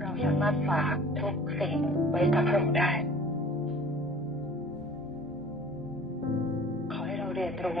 เราสามารถฝากทุกสิ่งไว้กัรองได้ ขอให้เราเรียนรู้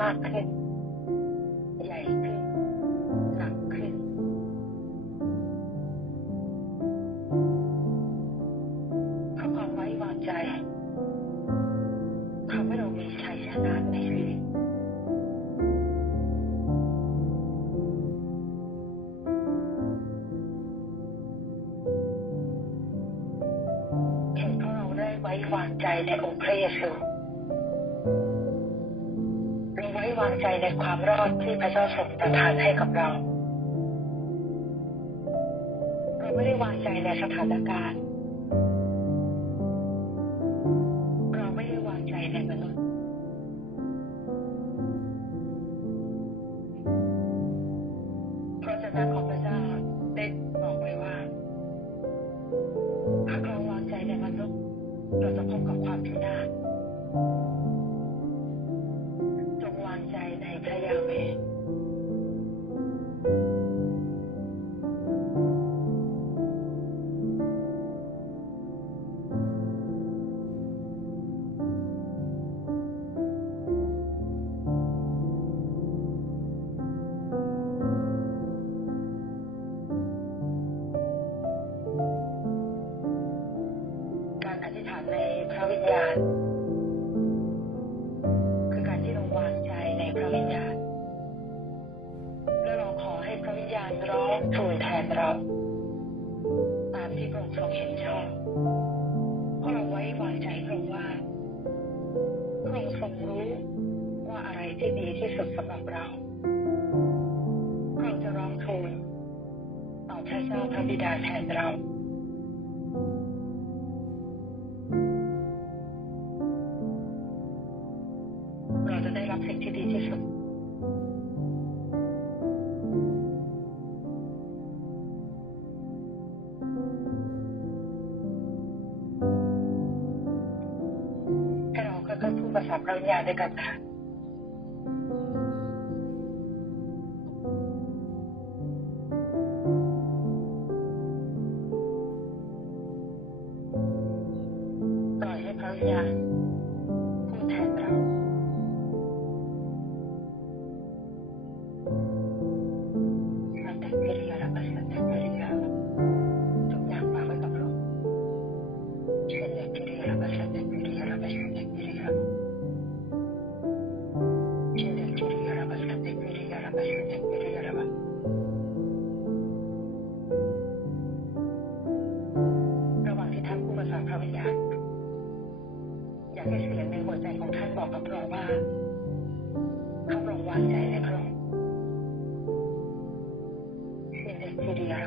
มากขึ้น ใหญ่ขึ้นหนักขึ้น เพราะความไว้วางใจทำให้เรามีชัยชนะในชีวิตเห็นเเราได้ไว้วางใจในองค์พระเยซู วางใจในความรอดที่พระเจ้าทรงประทานให้กับเรา เราไม่ได้วางใจในสถานการณ์ really had to go back.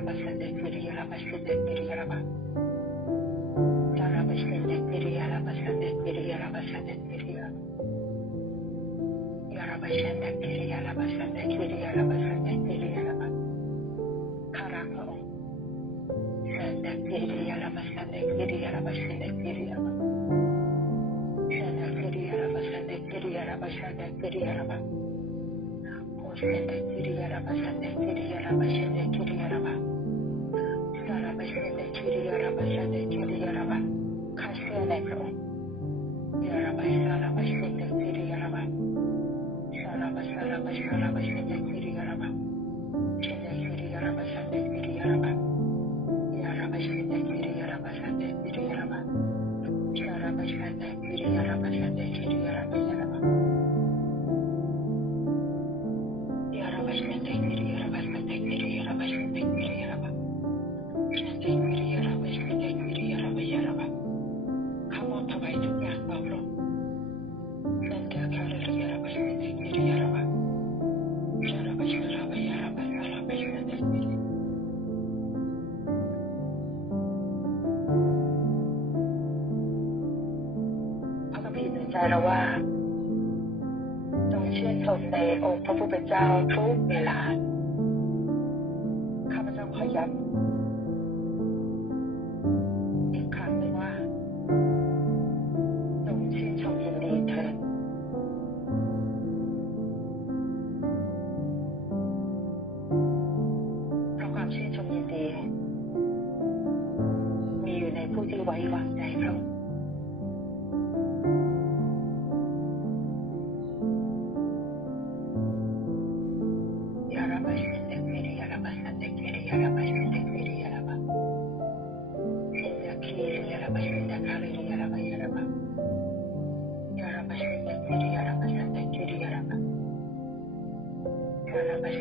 Yarrabbi sendekleri yaraba sendekleri yaraba. Yarrabbi sendekleri yaraba sendekleri yaraba sendekleri yaraba. Yaraba sendekleri yaraba sendekleri yaraba sendekleri yaraba. Karanlık. Sendekleri yaraba sendekleri yaraba sendekleri yaraba. Sendekleri yaraba sendekleri yaraba sendekleri yaraba. O sendekleri yaraba sendekleri yaraba sendekleri yaraba. Señor, el nombre de Jesús. ษ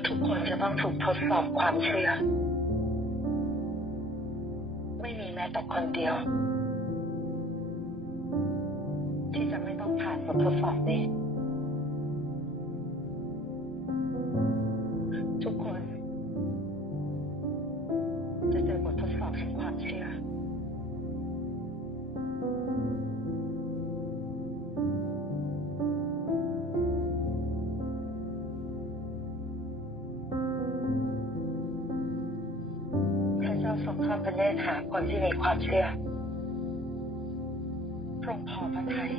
ย์ทุกคนจะต้องถูกทดสอบความเชื่อ ไม่มีแม้แต่คนเดียว ที่จะไม่ต้องผ่านบททดสอบนี้ พระเจ้าทรงทอดพระเนตรหาคนที่มีความเชื่อพระองค์พอพระทัย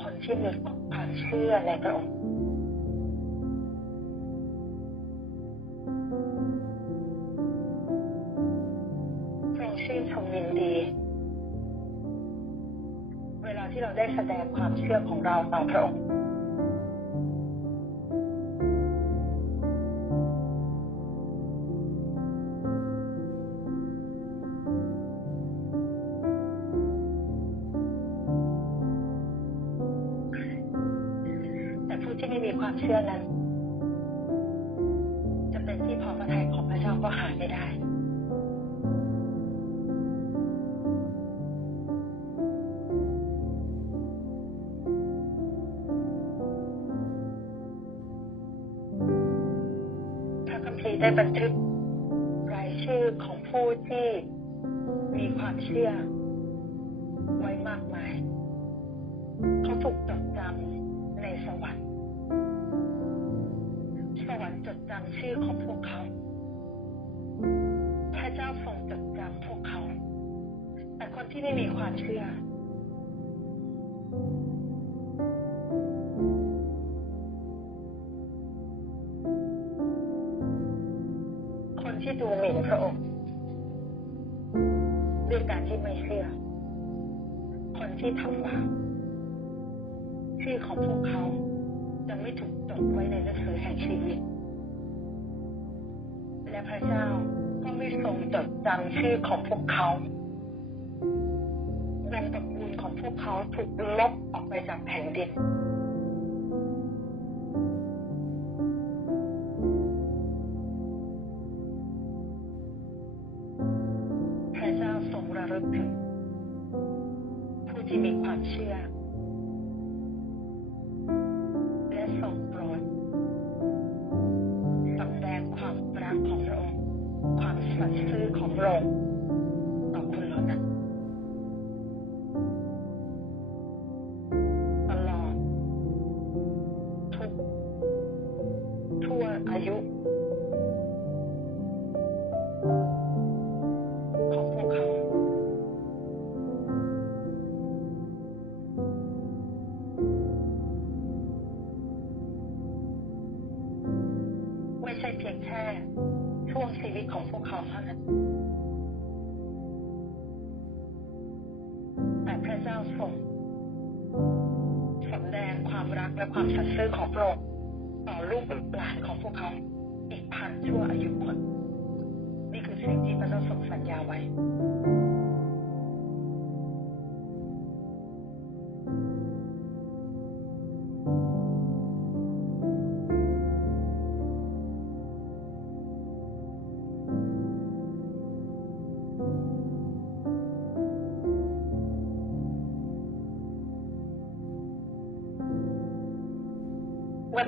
คนที่มีความเชื่อในพระองค์พรงชื่นชมยินดี เวลาที่เราได้แสดงความเชื่อของเราต่อพระองค์ ความเชื่อนั้น จะเป็นที่พอพระทัยของพระเจ้าก็หาไม่ได้ พระคัมภีร์ได้บันทึกรายชื่อของผู้ที่มีความเชื่อไว้มากมาย เขาถูกจดจำในสวรรค์ จำชื่อของพวกเขา พระเจ้าทรงจดจำพวกเขา แต่คนที่ไม่มีความเชื่อ คนที่ดูหมิ่นพระองค์ด้วยการที่ไม่เชื่อ คนที่ทำบาปชื่อของพวกเขาจะไม่ถูกจดไว้ในหนังสือแห่งชีวิต และพระเจ้าก็ไม่ทรงจดจำชื่อของพวกเขาวงตระกูลของพวกเขาถูกลบออกไปจากแผ่นดิน ย์ซื่องพรงค์ต่อคนเหล่านั้นตลอดทุกทั่วอายุของพวกเขาไม่ใช่เพียงแค่ ช่วงชีวิตของพวกเขาเท่านั้นแต่พระเจ้าทรงสำแดงความรักและความสัตย์ซื่อของพระองค์ต่อลูกหลานของพวกเขาอีกพันชั่วอายุคน นี่คือสิ่งที่พระเจ้าทรงสัญญาไว้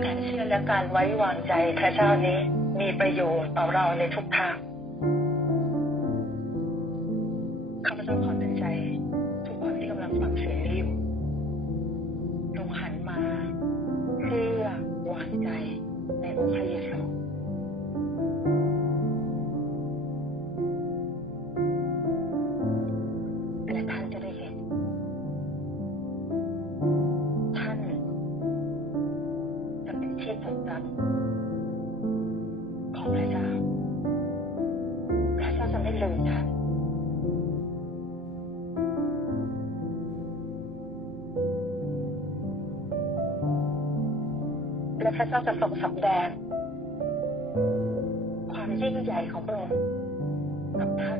การเชื่อและการไว้วางใจพระเจ้านี้มีประโยชน์ต่อเราในทุกทาง เจ้าจะทรงสำแดง ความยิ่งใหญ่ของพระองค์กับท่าน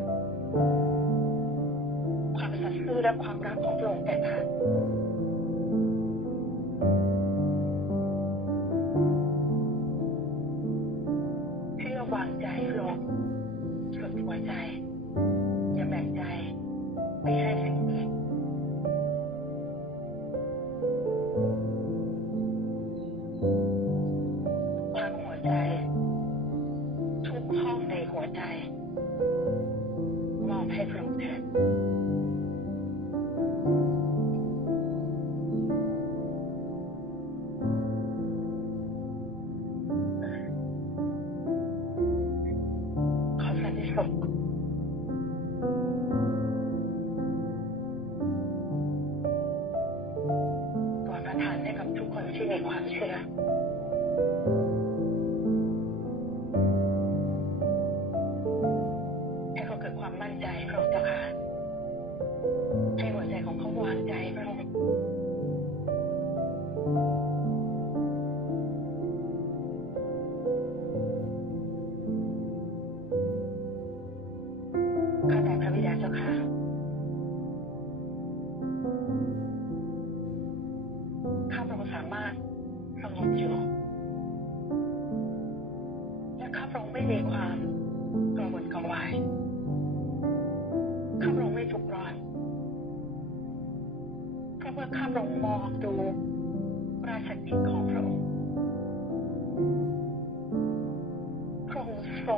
ความสัตย์ซื่อและความรักของพระองค์แก่ท่าน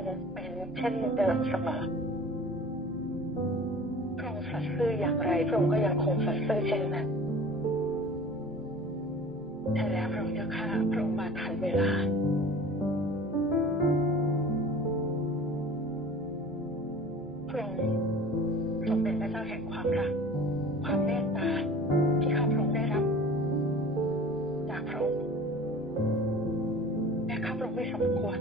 องค์ทรงเป็นเช่นเดิมเสมอพระองค์สัตย์ซื่ออย่างไรพระองค์ก็ยังคงสัตย์ซื่อเช่นนั้นแต่แล้วพระองค์เจ้าข้าพระองค์มาทันเวลาพระองค์ทรงเป็นพระเจ้าแห่งความรัก ความเมตตาที่ข้าพระองค์ได้รับ จากพระองค์และข้าพระองค์ไม่สมควร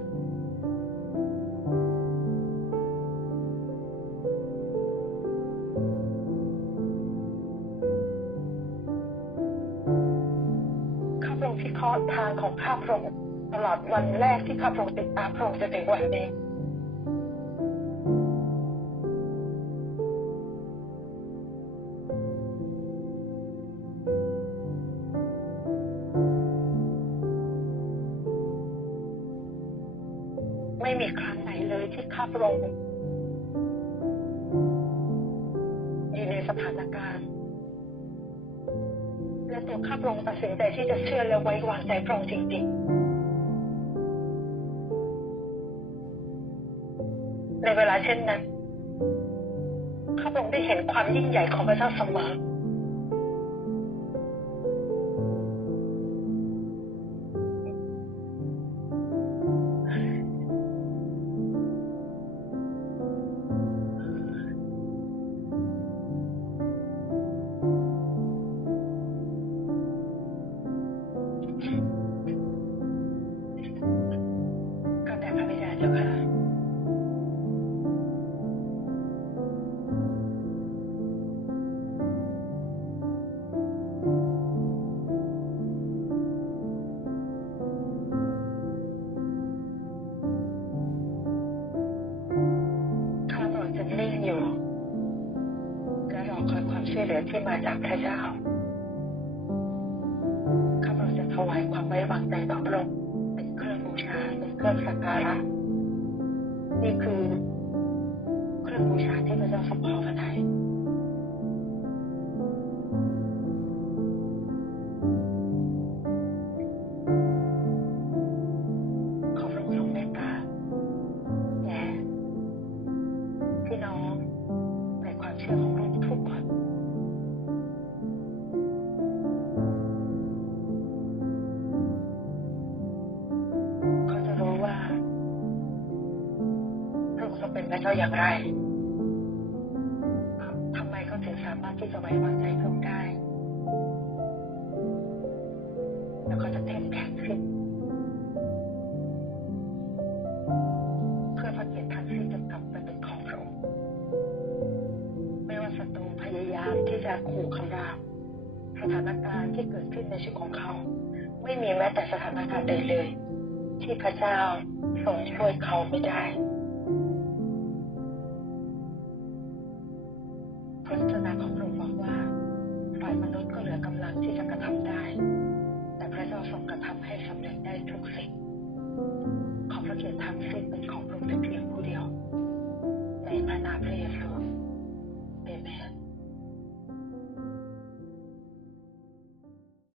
พระองค์ที่เคาะทางของข้าพระองค์ตลอดวันแรกที่ข้าพระองค์ติดตามพระองค์จนถึงวันนี้ไม่มีครั้งไหนเลยที่ข้าพระองค์อยู่ในสถานการณ์ และตัวข้าพระองค์ตัดสินใจที่จะเชื่อและไว้วางใจพระองค์จริงๆ ในเวลาเช่นนั้นข้าพระองค์ได้เห็นความยิ่งใหญ่ของพระเจ้าเสมอ ช่วยเหลือที่มาจากพระเจ้าข้าพเจ้าจะถวายความไว้วางใจต่อพระองค์เป็นเครื่องบูชาเป็นเครื่องสักการะนี่คือเครื่องบูชาที่พระเจ้าทรงพอพระทัย ไรทำไมเขาถึงสามารถที่จะไว้วางใจพระองค์ได้ แล้วเขาจะเข้มแข็งขึ้นเพื่อพระเกียรติทั้งสิ้นจะกลับไปเป็นของพระองค์ไม่ว่าศัตรูพยายามที่จะขู่เขารามสถานการณ์ที่เกิดขึ้นในชีวิตของเขา ไม่มีแม้แต่สถานการณ์ใดเลย ที่พระเจ้าทรงช่วยเขาไม่ได้ พระ